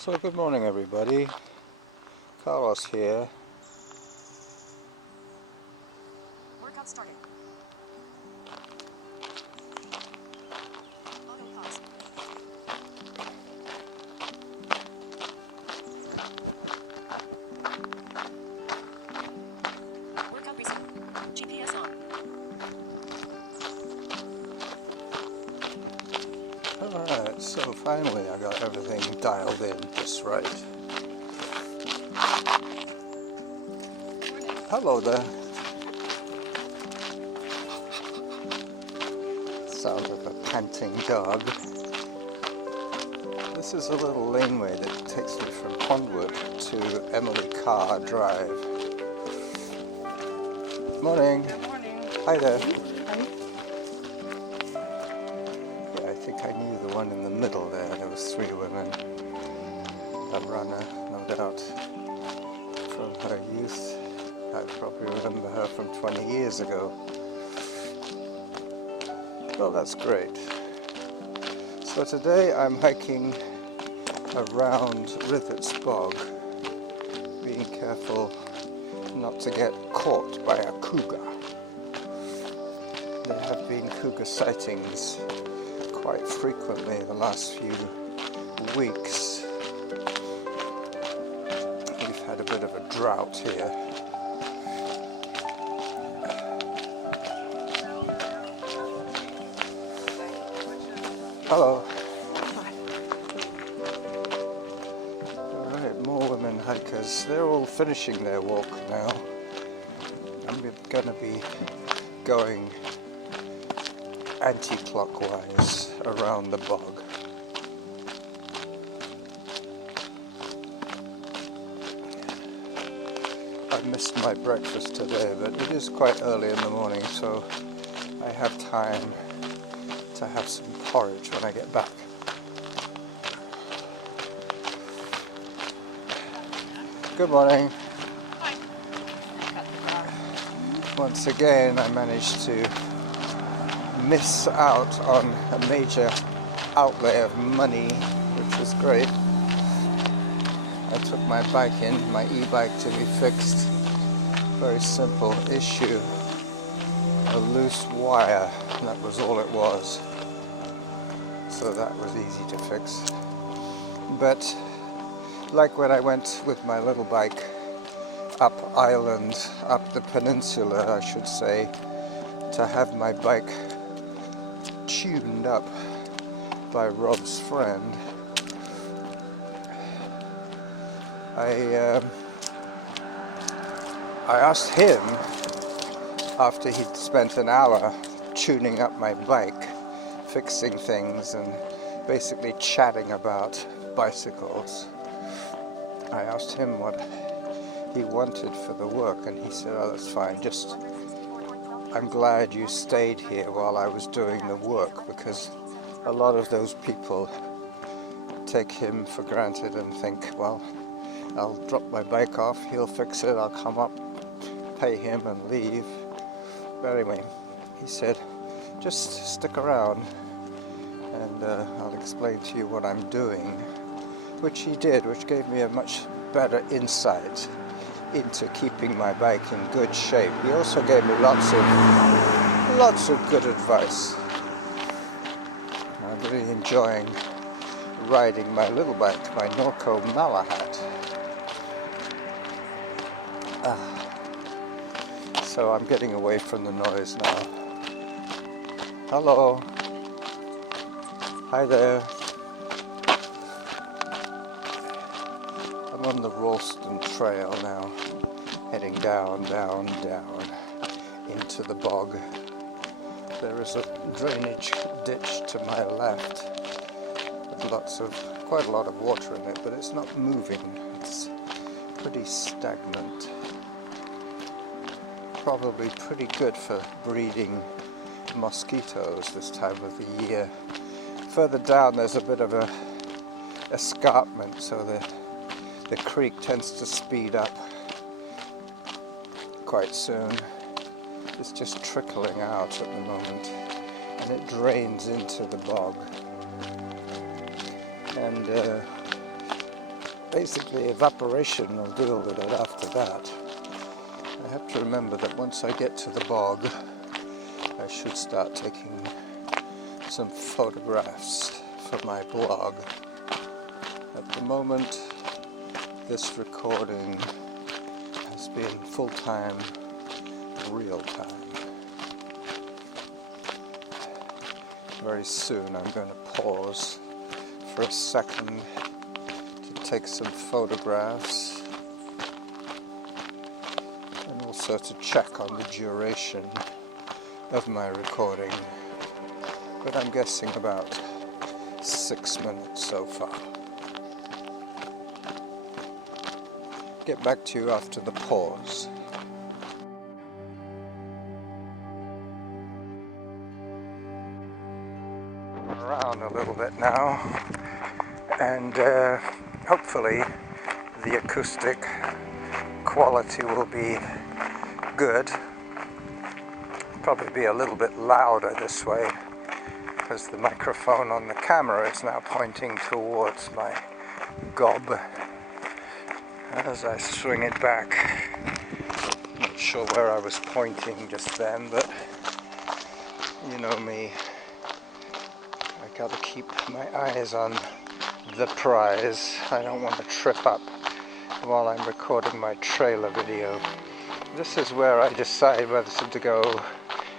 So good morning everybody, Carlos here. Workout started. Auto pause. Workout resume. GPS on. Alright, so finally I got everything dialed in just right. Hello there. Sounds like a panting dog. This is a little laneway that takes me from Pondwood to Emily Carr Drive. Morning. Good morning. Hi there. Hi. Yeah, I think I knew the one in the middle there. There was 3 women. A runner, no doubt, from her youth. I probably remember her from 20 years ago. Well, that's great. So today I'm hiking around Rivets Bog, being careful not to get caught by a cougar. There have been cougar sightings quite frequently the last few weeks. We've had a bit of a drought here. Hello. Alright, more women hikers. They're all finishing their walk now. I'm going to be going anti-clockwise around the bog. I missed my breakfast today, but it is quite early in the morning, so I have time to have some porridge when I get back. Good morning. Hi. Once again I managed to miss out on a major outlay of money, which was great. I took my bike in, my e-bike, to be fixed. Very simple issue. A loose wire, that was all it was. So that was easy to fix. But like when I went with my little bike up island, up the peninsula I should say, to have my bike tuned up by Rob's friend, I asked him, after he'd spent an hour tuning up my bike, fixing things and basically chatting about bicycles, I asked him what he wanted for the work, and he said, oh, that's fine, just I'm glad you stayed here while I was doing the work, because a lot of those people take him for granted and think, well, I'll drop my bike off, he'll fix it, I'll come up, pay him and leave. But anyway, he said, just stick around and I'll explain to you what I'm doing, which he did, which gave me a much better insight into keeping my bike in good shape. He also gave me lots of good advice. I'm really enjoying riding my little bike, my Norco Malahat. So I'm getting away from the noise now. Hello. Hi there. I'm on the Ralston Trail now, heading down into the bog. There is a drainage ditch to my left with quite a lot of water in it, but it's not moving. It's pretty stagnant. Probably pretty good for breeding mosquitoes this time of the year. Further down there's a bit of a escarpment, so the creek tends to speed up quite soon. It's just trickling out at the moment, and it drains into the bog. And basically evaporation will deal with it after that. I have to remember that once I get to the bog, I should start taking some photographs for my blog. At the moment, this recording has been full-time, real-time. Very soon I'm going to pause for a second to take some photographs and also to check on the duration of my recording, but I'm guessing about 6 minutes so far. Get back to you after the pause. Around a little bit now, and hopefully the acoustic quality will be good. Probably be a little bit louder this way because the microphone on the camera is now pointing towards my gob as I swing it back. Not sure where I was pointing just then, but you know me. I gotta keep my eyes on the prize. I don't want to trip up while I'm recording my trailer video. This is where I decide whether to go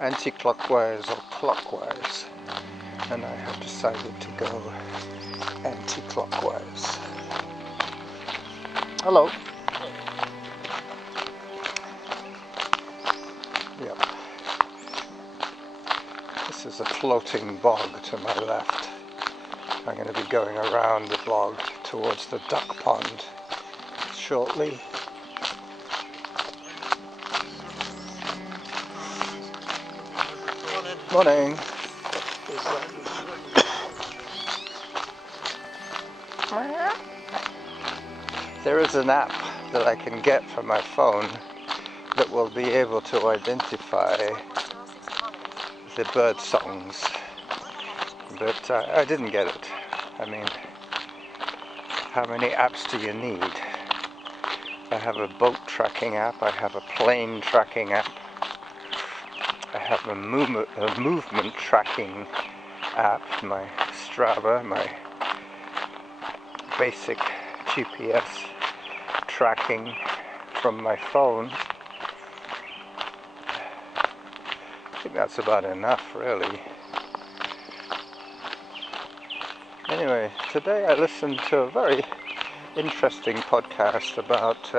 anti-clockwise or clockwise, and I have decided to go anti-clockwise. Hello. Yep. This is a floating bog to my left. I'm going to be going around the bog towards the duck pond shortly. Morning. There is an app that I can get for my phone that will be able to identify the bird songs, but I didn't get it. I mean, how many apps do you need? I have a boat tracking app, I have a plane tracking app, I have a movement tracking app, my Strava, my basic GPS tracking from my phone. I think that's about enough, really. Anyway, today I listened to a very interesting podcast about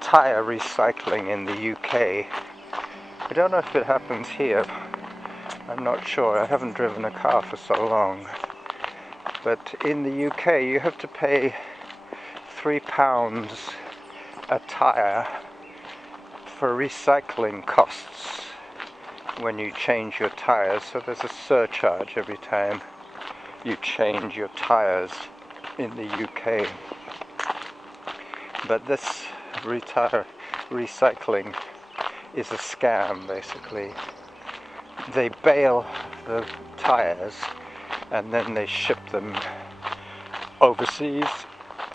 tyre recycling in the UK. I don't know if it happens here. I'm not sure. I haven't driven a car for so long. But in the UK you have to pay £3 a tyre for recycling costs when you change your tyres. So there's a surcharge every time you change your tyres in the UK. But this recycling is a scam, basically. They bale the tyres and then they ship them overseas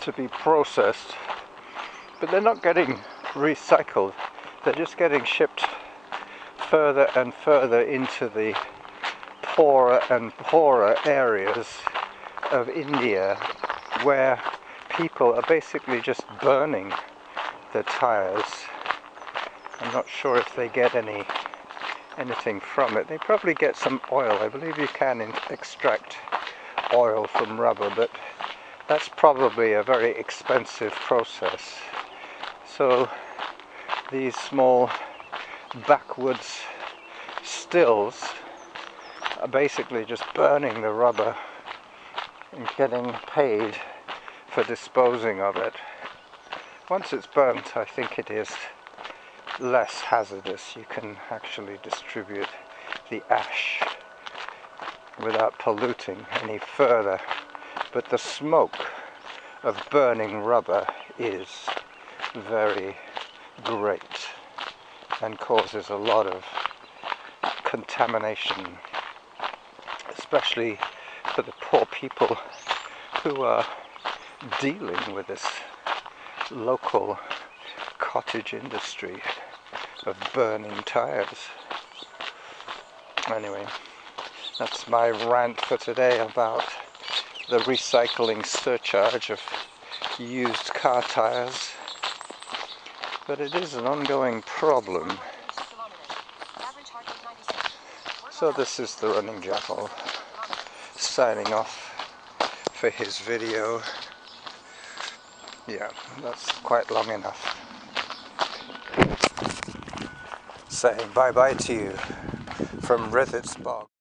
to be processed, but they're not getting recycled. They're just getting shipped further and further into the poorer and poorer areas of India, where people are basically just burning the tyres. I'm not sure if they get anything from it. They probably get some oil. I believe you can extract oil from rubber, but that's probably a very expensive process. So these small backwoods stills are basically just burning the rubber and getting paid for disposing of it. Once it's burnt, I think it is less hazardous. You can actually distribute the ash without polluting any further. But the smoke of burning rubber is very great and causes a lot of contamination, especially for the poor people who are dealing with this local cottage industry of burning tires. Anyway, that's my rant for today about the recycling surcharge of used car tires. But it is an ongoing problem. So this is the running jackal signing off for his video. Yeah, that's quite long enough. Saying bye bye to you from Rithit's Bog.